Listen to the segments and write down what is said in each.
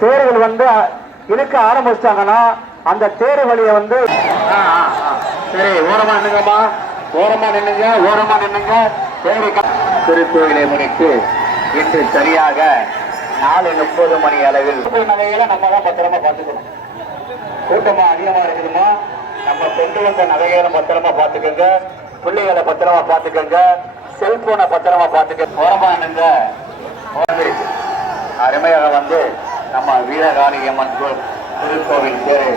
தேர்கள் வந்து இழுக்க ஆரம்பிச்சிட்டாங்கன்னா அந்த தேர் வழியை வந்து. சரி ஓரமா நின்னுங்கம்மா ஓரமா நின்னுங்க ஓரமா நின்னுங்க க- திருக்கோயிலை முன்னிட்டு இன்று சரியாக நாலு முப்பது மணி அளவில் நகைகளை நம்ம தான் பத்திரமா பார்த்துக்கணும். கூட்டமா அதிகமா இருக்குதுமா நம்ம கொண்டு வந்த நகைகளை பத்திரமா பார்த்துக்கோங்க. பிள்ளைகளை பத்திரமா பார்த்துக்கோங்க. செல்போனை பத்திரமா பார்த்துக்க ஓரமா நின்னுங்க நம்ம வீரகாளி திருக்கோவில் பேரு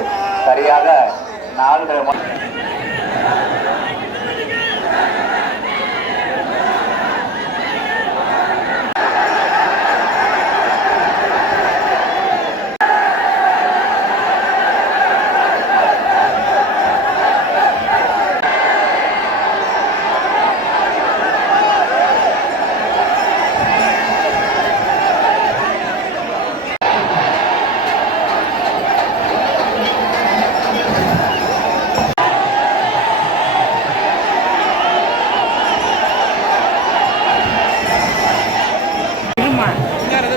சரியாக நான்கு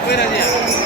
不会太。